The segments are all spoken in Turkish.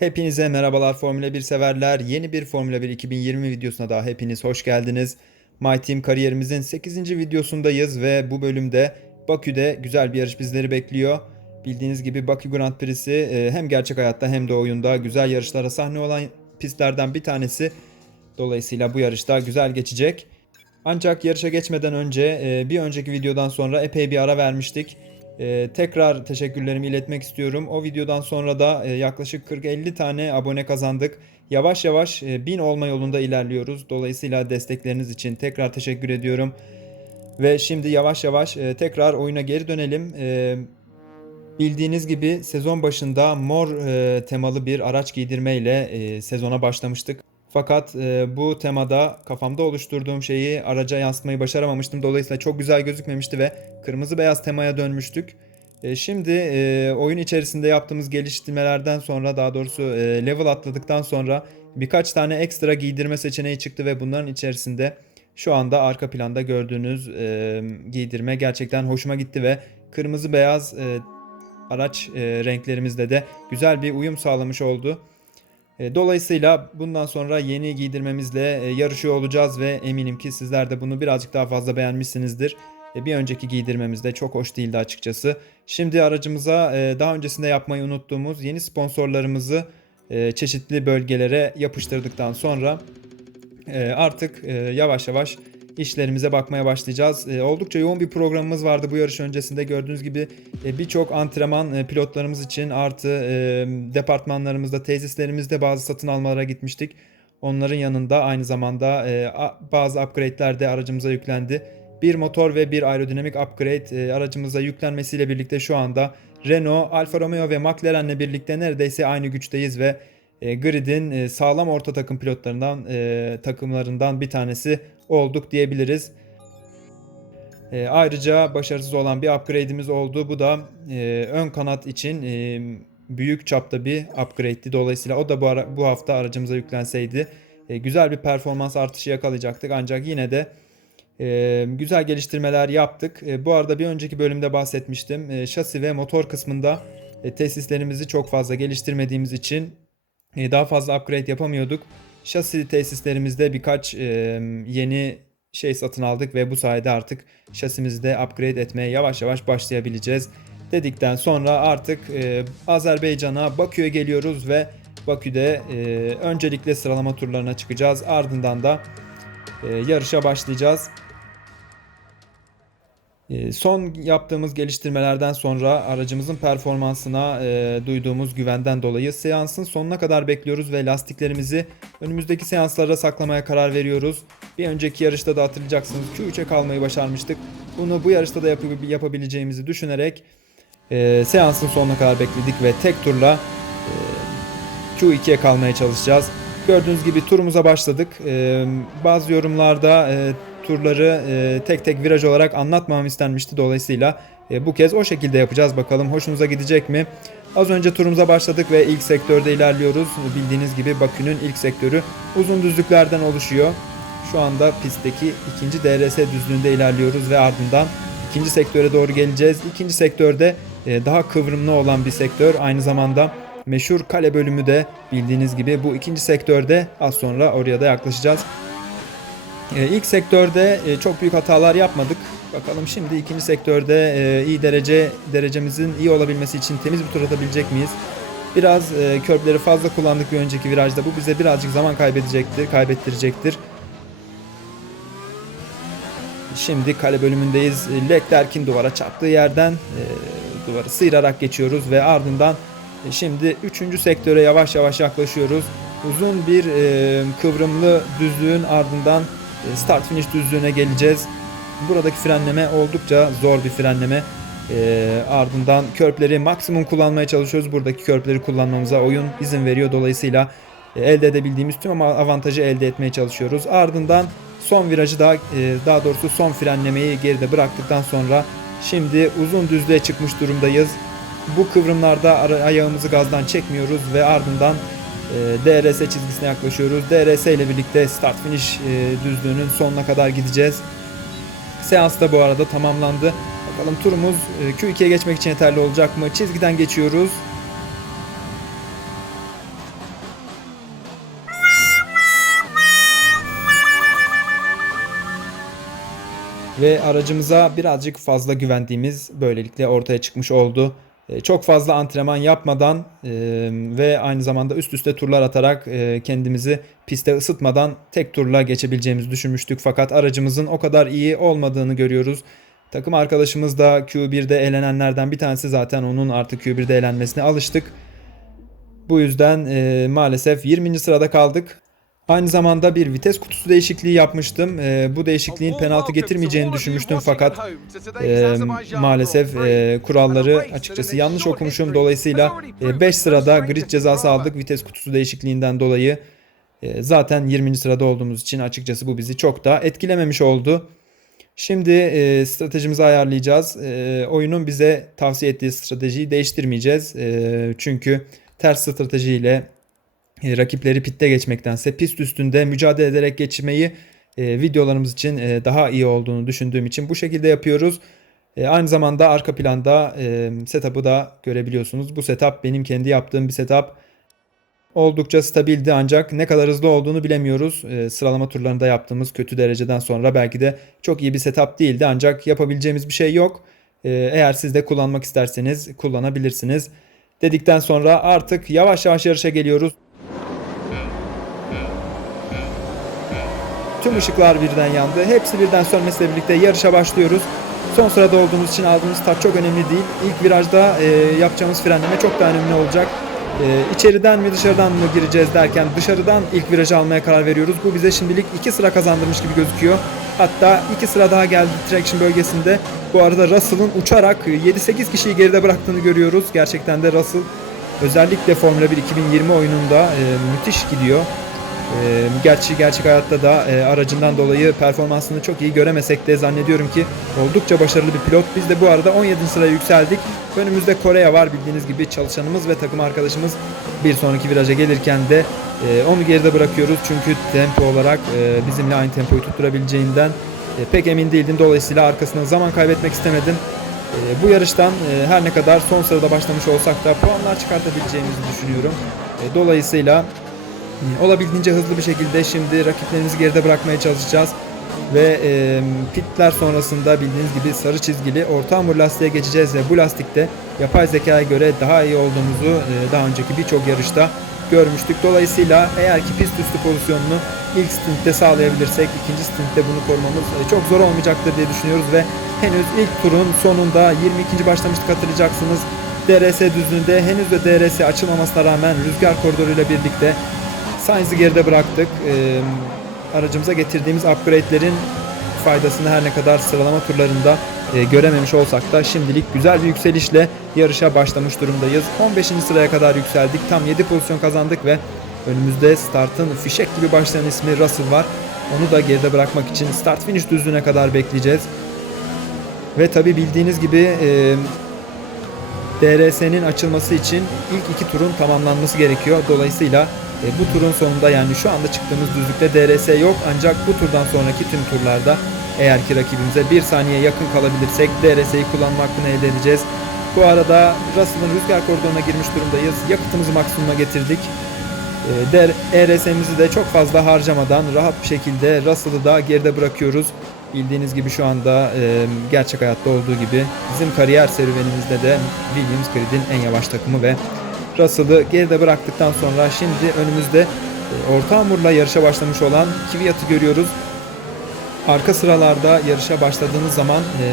Hepinize merhabalar Formula 1 severler. Yeni bir Formula 1 2020 videosuna daha hepiniz hoş geldiniz. My Team kariyerimizin 8. videosundayız ve bu bölümde Bakü'de güzel bir yarış bizleri bekliyor. Bildiğiniz gibi Bakü Grand Prix'si e, hem gerçek hayatta hem de oyunda güzel yarışlara sahne olan pistlerden bir tanesi. Dolayısıyla bu yarışta güzel geçecek. Ancak yarışa geçmeden önce e, bir önceki videodan sonra epey bir ara vermiştik. E, tekrar teşekkürlerimi iletmek istiyorum. O videodan sonra da e, yaklaşık 40-50 tane abone kazandık. Yavaş yavaş e, 1000 olma yolunda ilerliyoruz. Dolayısıyla destekleriniz için tekrar teşekkür ediyorum. Ve şimdi yavaş yavaş e, tekrar oyuna geri dönelim. E, bildiğiniz gibi sezon başında mor temalı bir araç giydirmeyle sezona başlamıştık. Fakat e, bu temada kafamda oluşturduğum şeyi araca yansıtmayı başaramamıştım. Dolayısıyla çok güzel gözükmemişti ve kırmızı beyaz temaya dönmüştük. E, şimdi e, oyun içerisinde yaptığımız geliştirmelerden sonra daha doğrusu e, level atladıktan sonra birkaç tane ekstra giydirme seçeneği çıktı ve bunların içerisinde şu anda arka planda gördüğünüz e, giydirme gerçekten hoşuma gitti ve kırmızı beyaz e, araç e, renklerimizle de güzel bir uyum sağlamış oldu. E, Dolayısıyla bundan sonra yeni giydirmemizle e, yarışıyor olacağız ve eminim ki sizler de bunu birazcık daha fazla beğenmişsinizdir. E, Bir önceki giydirmemiz de çok hoş değildi açıkçası. Şimdi aracımıza daha öncesinde yapmayı unuttuğumuz yeni sponsorlarımızı çeşitli bölgelere yapıştırdıktan sonra artık yavaş yavaş işlerimize bakmaya başlayacağız. E, Oldukça yoğun bir programımız vardı bu yarış öncesinde. Gördüğünüz gibi e, birçok antrenman e, pilotlarımız için artı departmanlarımızda, tesislerimizde bazı satın almalara gitmiştik. Onların yanında aynı zamanda bazı upgrade'ler de aracımıza yüklendi. Bir motor ve bir aerodinamik upgrade aracımıza yüklenmesiyle birlikte şu anda Renault, Alfa Romeo ve McLaren'le birlikte neredeyse aynı güçteyiz ve Grid'in sağlam orta takım pilotlarından takımlarından bir tanesi olduk diyebiliriz. E, ayrıca başarısız olan bir upgrade'imiz oldu. Bu da e, ön kanat için e, büyük çapta bir upgrade'ti. Dolayısıyla o da bu, ara- bu hafta aracımıza yüklenseydi e, güzel bir performans artışı yakalayacaktık. Ancak yine de e, güzel geliştirmeler yaptık. E, bu arada bir önceki bölümde bahsetmiştim. E, şasi ve motor kısmında e, tesislerimizi çok fazla geliştirmediğimiz için e, daha fazla upgrade yapamıyorduk. Şasi tesislerimizde birkaç e, yeni şey satın aldık ve bu sayede artık şasimizi de upgrade etmeye yavaş yavaş başlayabileceğiz. Dedikten sonra artık e, Azerbaycan'a Bakü'ye geliyoruz ve Bakü'de e, öncelikle sıralama turlarına çıkacağız. Ardından da e, yarışa başlayacağız. E, Son yaptığımız geliştirmelerden sonra aracımızın performansına e, duyduğumuz güvenden dolayı seansın sonuna kadar bekliyoruz ve lastiklerimizi önümüzdeki seanslara saklamaya karar veriyoruz. Bir önceki yarışta da hatırlayacaksınız Q3'e kalmayı başarmıştık. Bunu bu yarışta da yap- yapabileceğimizi düşünerek e, seansın sonuna kadar bekledik ve tek turla e, Q2'ye kalmaya çalışacağız. Gördüğünüz gibi turumuza başladık. E, bazı yorumlarda e, turları e, tek tek viraj olarak anlatmam istenmişti. Dolayısıyla e, bu kez o şekilde yapacağız. Bakalım hoşunuza gidecek mi? Az önce turumuza başladık ve ilk sektörde ilerliyoruz. Bildiğiniz gibi Bakü'nün ilk sektörü uzun düzlüklerden oluşuyor. Şu anda pistteki ikinci DRS düzlüğünde ilerliyoruz ve ardından ikinci sektöre doğru geleceğiz. İkinci sektörde e, daha kıvrımlı olan bir sektör. Aynı zamanda meşhur kale bölümü de bildiğiniz gibi bu ikinci sektörde az sonra oraya da yaklaşacağız. E, İlk sektörde e, çok büyük hatalar yapmadık. Bakalım şimdi ikinci sektörde e, iyi derece derecemizin iyi olabilmesi için temiz bir tur atabilecek miyiz? Biraz e, fazla kullandık bir önceki virajda. Bu bize birazcık zaman kaybedecektir, kaybettirecektir. Şimdi kale bölümündeyiz. Leclerc'in duvara çarptığı yerden e, duvarı sıyırarak geçiyoruz ve ardından e, şimdi 3. sektöre yavaş yavaş yaklaşıyoruz. Uzun bir e, kıvrımlı düzlüğün ardından e, start finish düzlüğüne geleceğiz. Buradaki frenleme oldukça zor bir frenleme. E, ardından körpleri maksimum kullanmaya çalışıyoruz. Buradaki körpleri kullanmamıza oyun izin veriyor. Dolayısıyla e, elde edebildiğimiz tüm avantajı elde etmeye çalışıyoruz. Ardından son virajı daha e, daha doğrusu son frenlemeyi geride bıraktıktan sonra şimdi uzun düzlüğe çıkmış durumdayız. Bu kıvrımlarda ayağımızı gazdan çekmiyoruz ve ardından e, ee, DRS çizgisine yaklaşıyoruz. DRS ile birlikte start finish e, düzlüğünün sonuna kadar gideceğiz. Seans da bu arada tamamlandı. Bakalım turumuz e, Q2'ye geçmek için yeterli olacak mı? Çizgiden geçiyoruz. Ve aracımıza birazcık fazla güvendiğimiz böylelikle ortaya çıkmış oldu. E, Çok fazla antrenman yapmadan e, ve aynı zamanda üst üste turlar atarak e, kendimizi piste ısıtmadan tek turla geçebileceğimizi düşünmüştük. Fakat aracımızın o kadar iyi olmadığını görüyoruz. Takım arkadaşımız da Q1'de elenenlerden bir tanesi zaten onun artık Q1'de elenmesine alıştık. Bu yüzden maalesef 20. sırada kaldık. Aynı zamanda bir vites kutusu değişikliği yapmıştım. E, bu değişikliğin penaltı getirmeyeceğini düşünmüştüm fakat e, maalesef e, kuralları açıkçası yanlış okumuşum. Dolayısıyla 5 sırada grid cezası aldık vites kutusu değişikliğinden dolayı. E, zaten 20. sırada olduğumuz için açıkçası bu bizi çok da etkilememiş oldu. Şimdi e, stratejimizi ayarlayacağız. E, oyunun bize tavsiye ettiği stratejiyi değiştirmeyeceğiz. E, çünkü ters stratejiyle e, rakipleri pitte geçmektense pist üstünde mücadele ederek geçmeyi e, videolarımız için e, daha iyi olduğunu düşündüğüm için bu şekilde yapıyoruz. E, aynı zamanda arka planda e, setup'ı da görebiliyorsunuz. Bu setup benim kendi yaptığım bir setup. Oldukça stabildi ancak ne kadar hızlı olduğunu bilemiyoruz. E, sıralama turlarında yaptığımız kötü dereceden sonra belki de çok iyi bir setup değildi ancak yapabileceğimiz bir şey yok. E, eğer siz de kullanmak isterseniz kullanabilirsiniz. Dedikten sonra artık yavaş yavaş yarışa geliyoruz. Tüm ışıklar birden yandı. Hepsi birden sönmesiyle birlikte yarışa başlıyoruz. Son sırada olduğumuz için aldığımız start çok önemli değil. İlk virajda e, yapacağımız frenleme çok daha önemli olacak. E, içeriden mi dışarıdan mı gireceğiz derken dışarıdan ilk virajı almaya karar veriyoruz. Bu bize şimdilik 2 sıra kazandırmış gibi gözüküyor. Hatta 2 sıra daha geldi traction bölgesinde. Bu arada Russell'ın uçarak 7-8 kişiyi geride bıraktığını görüyoruz. Gerçekten de Russell özellikle Formula 1 2020 oyununda e, müthiş gidiyor. Gerçi gerçek hayatta da aracından dolayı performansını çok iyi göremesek de zannediyorum ki oldukça başarılı bir pilot. Biz de bu arada 17. sıraya yükseldik. Önümüzde Kore'ye var bildiğiniz gibi çalışanımız ve takım arkadaşımız bir sonraki viraja gelirken de onu geride bırakıyoruz. Çünkü tempo olarak bizimle aynı tempoyu tutturabileceğinden pek emin değildim. Dolayısıyla arkasına zaman kaybetmek istemedim. Bu yarıştan her ne kadar son sırada başlamış olsak da puanlar çıkartabileceğimizi düşünüyorum. Dolayısıyla Olabildiğince hızlı bir şekilde şimdi rakiplerimizi geride bırakmaya çalışacağız. Ve e, pitler sonrasında bildiğiniz gibi sarı çizgili orta hamur lastiğe geçeceğiz ve bu lastikte yapay zekaya göre daha iyi olduğumuzu e, daha önceki birçok yarışta görmüştük. Dolayısıyla eğer ki pist üstü pozisyonunu ilk stintte sağlayabilirsek ikinci stintte bunu korumamız e, çok zor olmayacaktır diye düşünüyoruz ve henüz ilk turun sonunda 22. başlamıştık hatırlayacaksınız. DRS düzlüğünde henüz de DRS açılmamasına rağmen rüzgar koridoruyla birlikte Sainz'i geride bıraktık. Ee, aracımıza getirdiğimiz upgrade'lerin faydasını her ne kadar sıralama turlarında e, görememiş olsak da şimdilik güzel bir yükselişle yarışa başlamış durumdayız. 15. sıraya kadar yükseldik. Tam 7 pozisyon kazandık ve önümüzde startın fişek gibi başlayan ismi Russell var. Onu da geride bırakmak için start finish düzlüğüne kadar bekleyeceğiz. Ve tabi bildiğiniz gibi e, DRS'nin açılması için ilk iki turun tamamlanması gerekiyor. Dolayısıyla e, bu turun sonunda yani şu anda çıktığımız düzlükte DRS yok ancak bu turdan sonraki tüm turlarda eğer ki rakibimize bir saniye yakın kalabilirsek DRS'yi kullanma hakkını elde edeceğiz. Bu arada Russell'ın rüzgar koridoruna girmiş durumdayız. Yakıtımızı maksimuma getirdik. E, ERS'mizi de çok fazla harcamadan rahat bir şekilde Russell'ı da geride bırakıyoruz. Bildiğiniz gibi şu anda e, gerçek hayatta olduğu gibi bizim kariyer serüvenimizde de Williams Grid'in en yavaş takımı ve Russell'ı geride bıraktıktan sonra şimdi önümüzde e, orta hamurla yarışa başlamış olan Kvyat'ı görüyoruz. Arka sıralarda yarışa başladığınız zaman e,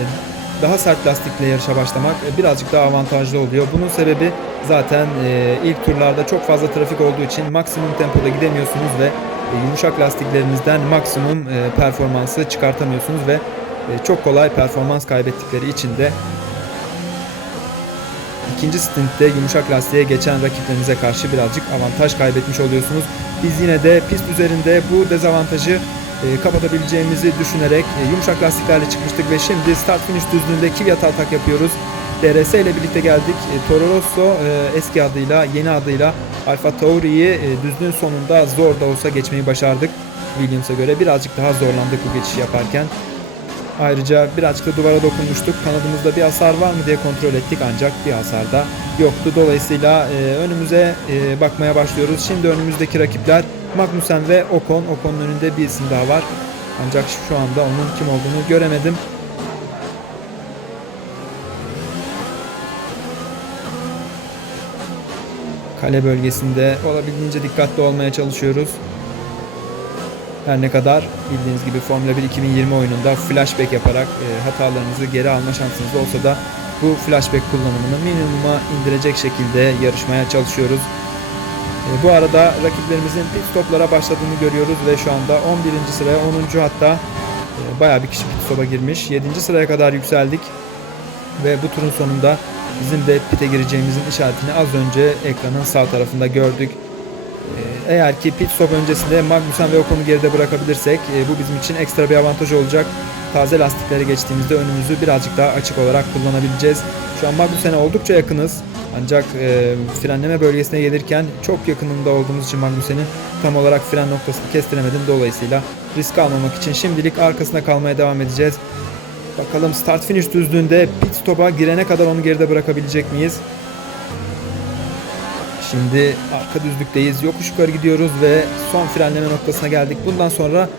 daha sert lastikle yarışa başlamak e, birazcık daha avantajlı oluyor. Bunun sebebi zaten ilk turlarda çok fazla trafik olduğu için maksimum tempoda gidemiyorsunuz ve yumuşak lastiklerinizden maksimum performansı çıkartamıyorsunuz ve çok kolay performans kaybettikleri için de ikinci stintte yumuşak lastiğe geçen rakiplerinize karşı birazcık avantaj kaybetmiş oluyorsunuz. Biz yine de pist üzerinde bu dezavantajı e, kapatabileceğimizi düşünerek e, yumuşak lastiklerle çıkmıştık ve şimdi start finish düzlüğünde Kvyat atak yapıyoruz. DRS ile birlikte geldik. E, Toro Rosso e, eski adıyla, yeni adıyla Alfa Tauri'yi e, düzlüğün sonunda zor da olsa geçmeyi başardık. Williams'a göre birazcık daha zorlandık bu geçişi yaparken. Ayrıca birazcık da duvara dokunmuştuk. Kanadımızda bir hasar var mı diye kontrol ettik ancak bir hasar da yoktu. Dolayısıyla e, önümüze e, bakmaya başlıyoruz. Şimdi önümüzdeki rakipler Magnussen ve Ocon. Ocon'un önünde bir isim daha var. Ancak şu anda onun kim olduğunu göremedim. Kale bölgesinde olabildiğince dikkatli olmaya çalışıyoruz. Her ne kadar bildiğiniz gibi Formula 1 2020 oyununda flashback yaparak e, hatalarınızı geri alma şansınız olsa da bu flashback kullanımını minimuma indirecek şekilde yarışmaya çalışıyoruz. E, bu arada rakiplerimizin pit stoplara başladığını görüyoruz ve şu anda 11. sıraya 10. hatta e, bayağı bir kişi pit stop'a girmiş. 7. sıraya kadar yükseldik ve bu turun sonunda bizim de pit'e gireceğimizin işaretini az önce ekranın sağ tarafında gördük. Ee, Eğer ki pit stop öncesinde Magnussen ve Ocon'u geride bırakabilirsek e, bu bizim için ekstra bir avantaj olacak. Taze lastikleri geçtiğimizde önümüzü birazcık daha açık olarak kullanabileceğiz. Şu an Magnussen'e oldukça yakınız. Ancak e, frenleme bölgesine gelirken çok yakınında olduğumuz için Magnussen'in tam olarak fren noktasını kestiremedim. Dolayısıyla risk almamak için şimdilik arkasına kalmaya devam edeceğiz. Bakalım start finish düzlüğünde pit stop'a girene kadar onu geride bırakabilecek miyiz? Şimdi arka düzlükteyiz. Yokuş yukarı gidiyoruz ve son frenleme noktasına geldik. Bundan sonra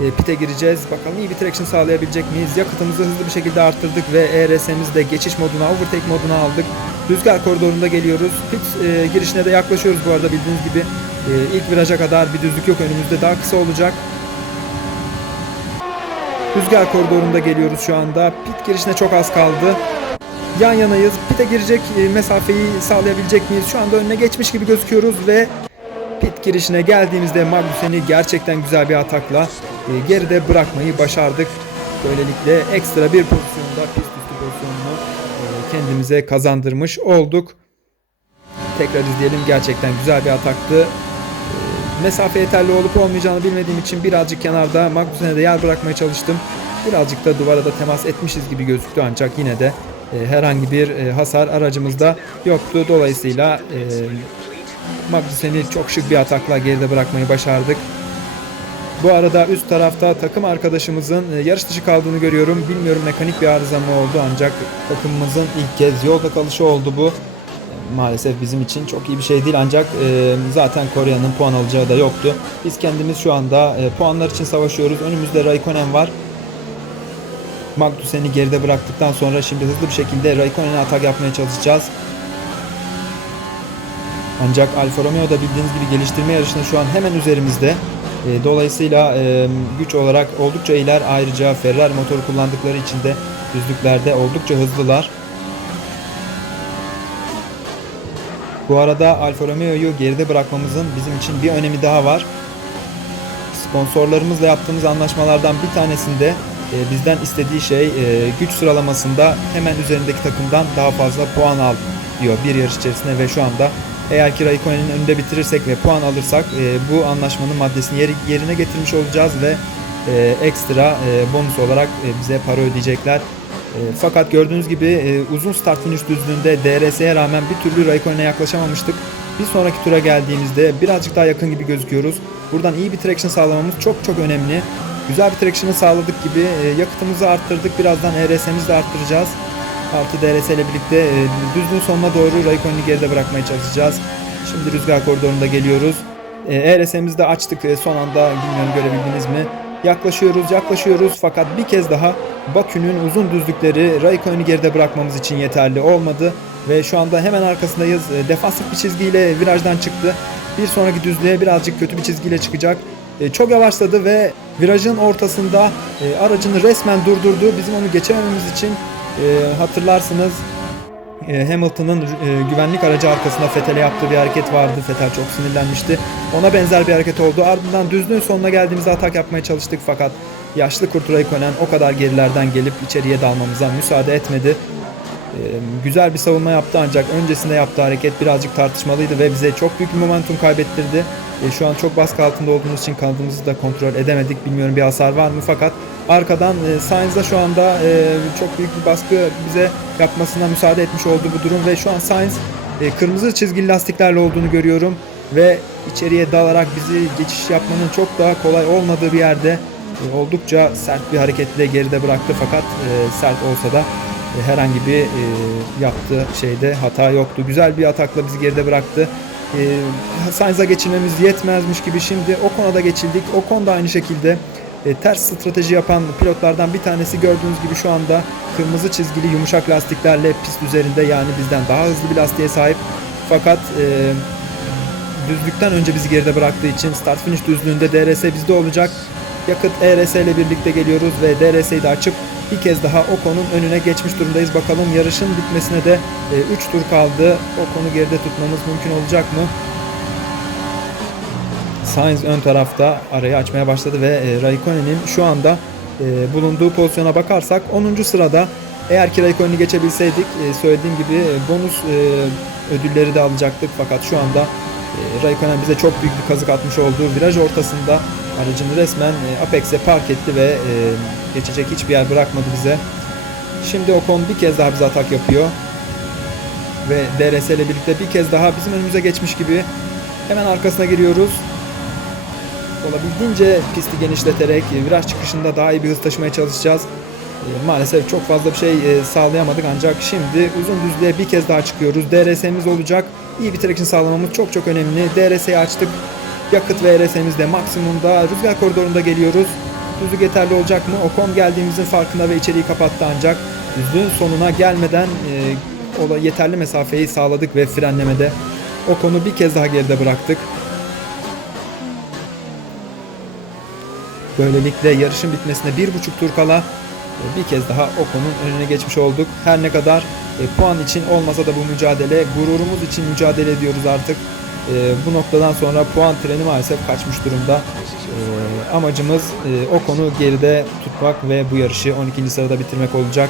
e, pit'e gireceğiz. Bakalım iyi bir traction sağlayabilecek miyiz? Yakıtımızı hızlı bir şekilde arttırdık ve ERS'mizi de geçiş moduna, overtake moduna aldık. Rüzgar koridorunda geliyoruz. Pit e, girişine de yaklaşıyoruz bu arada bildiğiniz gibi. E, ilk viraja kadar bir düzlük yok önümüzde. Daha kısa olacak. Rüzgar koridorunda geliyoruz şu anda. Pit girişine çok az kaldı. Yan yanayız. Pit'e girecek e, mesafeyi sağlayabilecek miyiz? Şu anda önüne geçmiş gibi gözüküyoruz ve pit girişine geldiğimizde Magnussen'i gerçekten güzel bir atakla e, geride bırakmayı başardık. Böylelikle ekstra bir pozisyonda pist üstü pozisyonunu e, kendimize kazandırmış olduk. Tekrar izleyelim. Gerçekten güzel bir ataktı. Mesafe yeterli olup olmayacağını bilmediğim için birazcık kenarda Magnussen'e de yer bırakmaya çalıştım. Birazcık da duvara da temas etmişiz gibi gözüktü ancak yine de herhangi bir e, hasar aracımızda yoktu. Dolayısıyla e, Magnussen'i çok şık bir atakla geride bırakmayı başardık. Bu arada üst tarafta takım arkadaşımızın e, yarış dışı kaldığını görüyorum. Bilmiyorum mekanik bir arıza mı oldu ancak takımımızın ilk kez yolda kalışı oldu bu. Maalesef bizim için çok iyi bir şey değil ancak e, zaten Kore'nin puan alacağı da yoktu. Biz kendimiz şu anda e, puanlar için savaşıyoruz. Önümüzde Raikkonen var. Magnussen'i geride bıraktıktan sonra şimdi hızlı bir şekilde Raikkonen'e atak yapmaya çalışacağız. Ancak Alfa Romeo da bildiğiniz gibi geliştirme yarışında şu an hemen üzerimizde. E, dolayısıyla e, güç olarak oldukça iyiler. Ayrıca Ferrari motoru kullandıkları için de düzlüklerde oldukça hızlılar. Bu arada Alfa Romeo'yu geride bırakmamızın bizim için bir önemi daha var. Sponsorlarımızla yaptığımız anlaşmalardan bir tanesinde e, bizden istediği şey e, güç sıralamasında hemen üzerindeki takımdan daha fazla puan al diyor bir yarış içerisinde ve şu anda eğer ki Raikkonen'in önünde bitirirsek ve puan alırsak e, bu anlaşmanın maddesini yeri- yerine getirmiş olacağız ve e, ekstra e, bonus olarak e, bize para ödeyecekler. E, fakat gördüğünüz gibi e, uzun start finish düzlüğünde DRS'ye rağmen bir türlü Raikkonen'e yaklaşamamıştık. Bir sonraki tura geldiğimizde birazcık daha yakın gibi gözüküyoruz. Buradan iyi bir traction sağlamamız çok çok önemli. Güzel bir traction'ı sağladık gibi e, yakıtımızı arttırdık. Birazdan ERS'imizi de arttıracağız. Artı DRS ile birlikte e, düzlüğün sonuna doğru Raikkonen'i geride bırakmaya çalışacağız. Şimdi rüzgar koridorunda geliyoruz. E, ERS'imizi de açtık e, son anda bilmiyorum görebildiniz mi? Yaklaşıyoruz yaklaşıyoruz fakat bir kez daha Bakü'nün uzun düzlükleri Raikkonen'i geride bırakmamız için yeterli olmadı. Ve şu anda hemen arkasındayız. E, defansif bir çizgiyle virajdan çıktı. Bir sonraki düzlüğe birazcık kötü bir çizgiyle çıkacak. E, çok yavaşladı ve virajın ortasında e, aracını resmen durdurdu. Bizim onu geçemememiz için e, hatırlarsınız e, Hamilton'ın e, güvenlik aracı arkasında Fethel'e yaptığı bir hareket vardı. Fethel çok sinirlenmişti. Ona benzer bir hareket oldu. Ardından düzlüğün sonuna geldiğimizde atak yapmaya çalıştık fakat yaşlı Kurt Raikkonen o kadar gerilerden gelip içeriye dalmamıza müsaade etmedi. E, güzel bir savunma yaptı ancak öncesinde yaptığı hareket birazcık tartışmalıydı ve bize çok büyük bir momentum kaybettirdi. E, şu an çok baskı altında olduğumuz için kanadımızı da kontrol edemedik. Bilmiyorum bir hasar var mı fakat arkadan e, Sainz'da şu anda e, çok büyük bir baskı bize yapmasına müsaade etmiş oldu bu durum ve şu an Sainz e, kırmızı çizgili lastiklerle olduğunu görüyorum ve içeriye dalarak bizi geçiş yapmanın çok daha kolay olmadığı bir yerde oldukça sert bir hareketle geride bıraktı fakat sert olsa da herhangi bir e, yaptığı şeyde hata yoktu. Güzel bir atakla bizi geride bıraktı. E, Sainz'a geçilmemiz yetmezmiş gibi şimdi o konuda geçildik. O konuda aynı şekilde e, ters strateji yapan pilotlardan bir tanesi gördüğünüz gibi şu anda kırmızı çizgili yumuşak lastiklerle pist üzerinde yani bizden daha hızlı bir lastiğe sahip. Fakat e, düzlükten önce bizi geride bıraktığı için start finish düzlüğünde DRS bizde olacak. Yakıt ERS ile birlikte geliyoruz ve DRS'yi de açıp bir kez daha Ocon'un önüne geçmiş durumdayız. Bakalım yarışın bitmesine de 3 tur kaldı. Ocon'u geride tutmamız mümkün olacak mı? Sainz ön tarafta arayı açmaya başladı ve e, Raikkonen'in şu anda e, bulunduğu pozisyona bakarsak 10. sırada eğer ki Raikkonen'i geçebilseydik e, söylediğim gibi e, bonus e, ödülleri de alacaktık fakat şu anda e, Raikkonen bize çok büyük bir kazık atmış olduğu viraj ortasında aracını resmen e, Apex'e park etti ve e, geçecek hiçbir yer bırakmadı bize. Şimdi Ocon bir kez daha bize atak yapıyor ve DRS ile birlikte bir kez daha bizim önümüze geçmiş gibi hemen arkasına giriyoruz olabildiğince pisti genişleterek e, viraj çıkışında daha iyi bir hız taşımaya çalışacağız. Maalesef çok fazla bir şey sağlayamadık ancak şimdi uzun düzlüğe bir kez daha çıkıyoruz. DRS'miz olacak. İyi bir traction sağlamamız çok çok önemli. DRS'yi açtık. Yakıt ve RS'miz de maksimumda. Rüzgar koridorunda geliyoruz. Düzlük yeterli olacak mı? Ocon geldiğimizin farkında ve içeriği kapattı ancak düzlüğün sonuna gelmeden e, yeterli mesafeyi sağladık ve frenlemede Ocon'u bir kez daha geride bıraktık. Böylelikle yarışın bitmesine bir buçuk tur kala e, bir kez daha Ocon'un önüne geçmiş olduk. Her ne kadar e, puan için olmasa da bu mücadele gururumuz için mücadele ediyoruz artık. E, bu noktadan sonra puan treni maalesef kaçmış durumda. E, amacımız e, Ocon'u geride tutmak ve bu yarışı 12. sırada bitirmek olacak.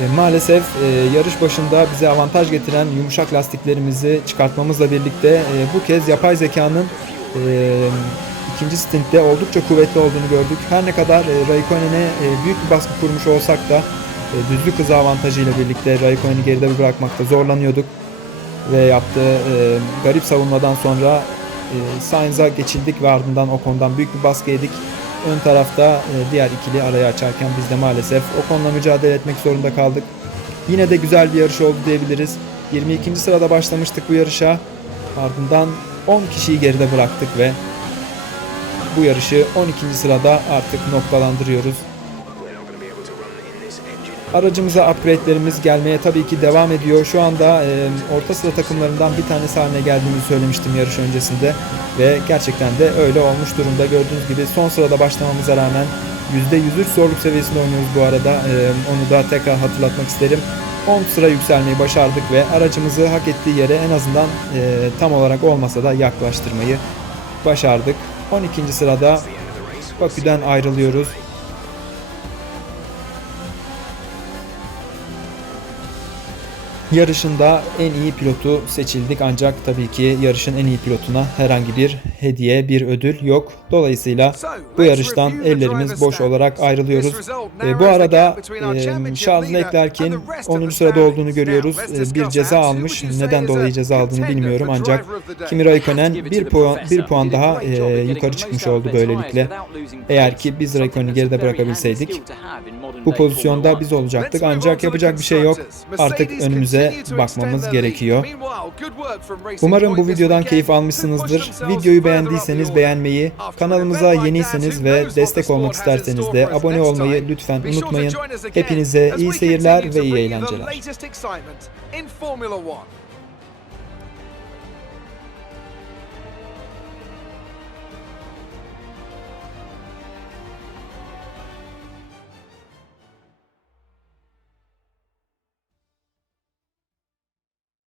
E, maalesef e, yarış başında bize avantaj getiren yumuşak lastiklerimizi çıkartmamızla birlikte e, bu kez yapay zekanın e, ikinci stintte oldukça kuvvetli olduğunu gördük. Her ne kadar e, Raikkonen'e e, büyük bir baskı kurmuş olsak da e, düzlük hızı avantajıyla birlikte Raikkonen'i geride bırakmakta zorlanıyorduk. Ve yaptığı e, garip savunmadan sonra e, Sainz'a geçildik ve ardından Ocon'dan büyük bir baskı yedik. Ön tarafta e, diğer ikili arayı açarken biz de maalesef Ocon'la mücadele etmek zorunda kaldık. Yine de güzel bir yarış oldu diyebiliriz. 22. sırada başlamıştık bu yarışa. Ardından 10 kişiyi geride bıraktık ve bu yarışı 12. sırada artık noktalandırıyoruz. Aracımıza upgrade'lerimiz gelmeye tabii ki devam ediyor. Şu anda e, orta sıra takımlarından bir tanesi haline geldiğimizi söylemiştim yarış öncesinde. Ve gerçekten de öyle olmuş durumda. Gördüğünüz gibi son sırada başlamamıza rağmen %103 zorluk seviyesinde oynuyoruz bu arada. E, onu da tekrar hatırlatmak isterim. 10 sıra yükselmeyi başardık ve aracımızı hak ettiği yere en azından e, tam olarak olmasa da yaklaştırmayı başardık. 12. sırada Bakü'den ayrılıyoruz. Yarışında en iyi pilotu seçildik ancak tabii ki yarışın en iyi pilotuna herhangi bir hediye, bir ödül yok. Dolayısıyla bu yarıştan ellerimiz boş olarak ayrılıyoruz. E, bu arada e, Charles Leclerc'in 10. sırada olduğunu görüyoruz. E, bir ceza almış. Neden dolayı ceza aldığını bilmiyorum ancak Kimi Raikkonen bir puan, bir puan daha e, yukarı çıkmış oldu böylelikle. Eğer ki biz Raikkonen'i geride bırakabilseydik bu pozisyonda biz olacaktık ancak yapacak bir şey yok. Artık önümüze bakmamız gerekiyor. Umarım bu videodan keyif almışsınızdır. Videoyu beğendiyseniz beğenmeyi, kanalımıza yeniyseniz ve destek olmak isterseniz de abone olmayı lütfen unutmayın. Hepinize iyi seyirler ve iyi eğlenceler.